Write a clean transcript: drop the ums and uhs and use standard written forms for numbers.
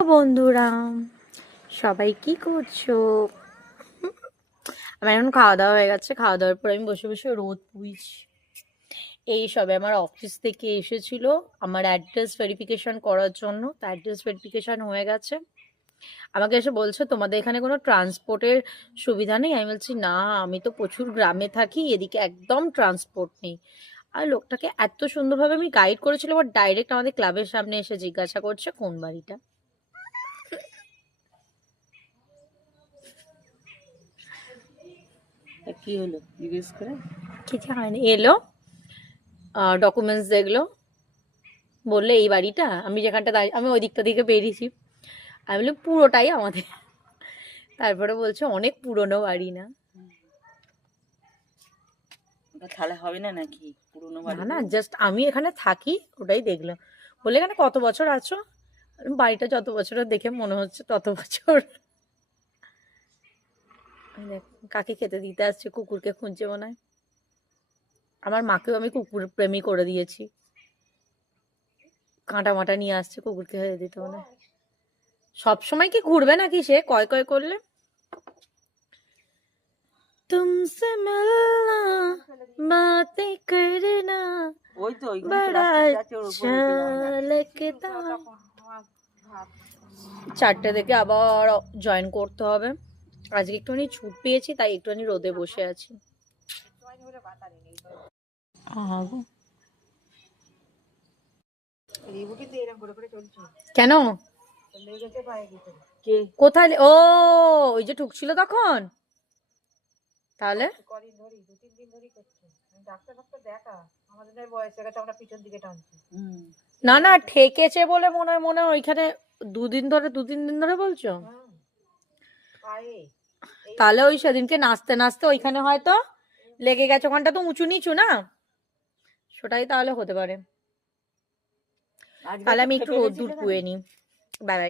বন্ধুরা, সবাই কি করছো? আমার এখন খাওয়া দাওয়া হয়ে গেছে। খাওয়া দাওয়ার পর আমি বসে বসে রোদ পুইছি। এই সবে আমার অফিস থেকে এসেছিল আমার অ্যাড্রেস ভেরিফিকেশন করার জন্য। তো অ্যাড্রেস ভেরিফিকেশন হয়ে গেছে। আমাকে এসে বলছে তোমাদের এখানে কোনো ট্রান্সপোর্টের সুবিধা নেই। আমি বলছি না, আমি তো প্রচুর গ্রামে থাকি, এদিকে একদম ট্রান্সপোর্ট নেই। আর লোকটাকে এত সুন্দরভাবে আমি গাইড করেছিলাম, আর ডাইরেক্ট আমাদের ক্লাবের সামনে এসে জিজ্ঞাসা করছে কোন বাড়িটা। কি হলো জিজ্ঞেস করে? কিছু হয়নি। এলো, ডকুমেন্টস দেখলো, বললে এই বাড়িটা। আমি যেখানটা দাঁড়িয়ে, আমি ওই দিকটা দিকে বেরিয়েছি। আমি বললাম পুরোটাই আমাদের। তারপরে বলছে অনেক পুরনো বাড়ি না। তাহলে হবে না নাকি পুরোনো বাড়ি? না না, জাস্ট আমি এখানে থাকি ওটাই দেখলাম। বলে এখানে কত বছর আছো? বাড়িটা যত বছরের দেখে মনে হচ্ছে তত বছর। কাকে খেতে দিতে আসছে? কুকুরকে খুঁজছে মনে হয়। আমার মাকেও আমি কুকুর প্রেমী করে দিয়েছি। কাঁটা মাটা নিয়ে আসছে, কুকুরকে খেতে দিতে মনে হয়। সবসময় কি ঘুরবে নাকি সে কয় কয় করলে? तुमसे मिलना बातें करना ওই তো ওইখানে बड़ा প্লাস্টিক আছে, ওর अच्छा উপরে लगता। 4টে থেকে আবার জয়েন করতে হবে। আজকে একটুখানি ছুট পেয়েছি, তাই একটুখানি রোদে বসে আছি। কেন? কে কোথায় ও ওই যে ঠুকছিল তখন? তাহলে না না, ঠেকেছে বলে মনে হয় ওইখানে 2 দিন ধরে বলছো। তাহলে ওই সেদিনকে নাচতে নাচতে ওইখানে হয়তো লেগে গেছে। ওখানটা তো উঁচু নিচু না, সেটাই তাহলে হতে পারে। তাহলে আমি একটু রোদ্দুর পুয়ে নিই। Bye bye.